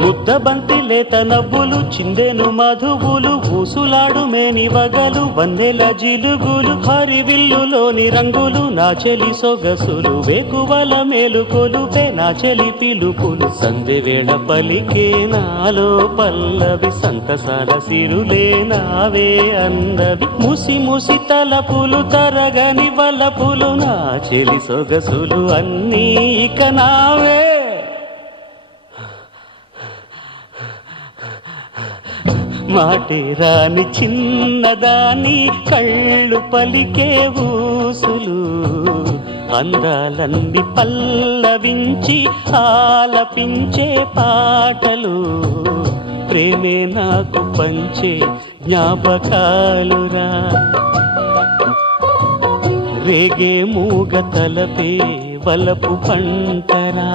ముద్దబంతి లేత నవ్వులు చిందెను మధువులు ఊసులాడు మేని వగలు వందెల జిలుగులు హరివిల్లులోని రంగులు నా చెలి సొగసులు వేకువల మేలుకొలు నా చెలి పిలుపులు సందెవేళ పలికే నాలో పల్లవి సంతసాల సిరులే నావే అందవి ముసి ముసి తలపులు తరగని వలపులు నా చెలి సొగసులు అన్నీ ఇక నావే. మాటే రాని చిన్నదాని కళ్ళు పలికే ఊసులు అందాలన్నీ పల్లవించి ఆలపించే పాటలు ప్రేమే నాకు పంచే జ్ఞాపకాలురా రేగే మూగ తలపే వలపు పంటరా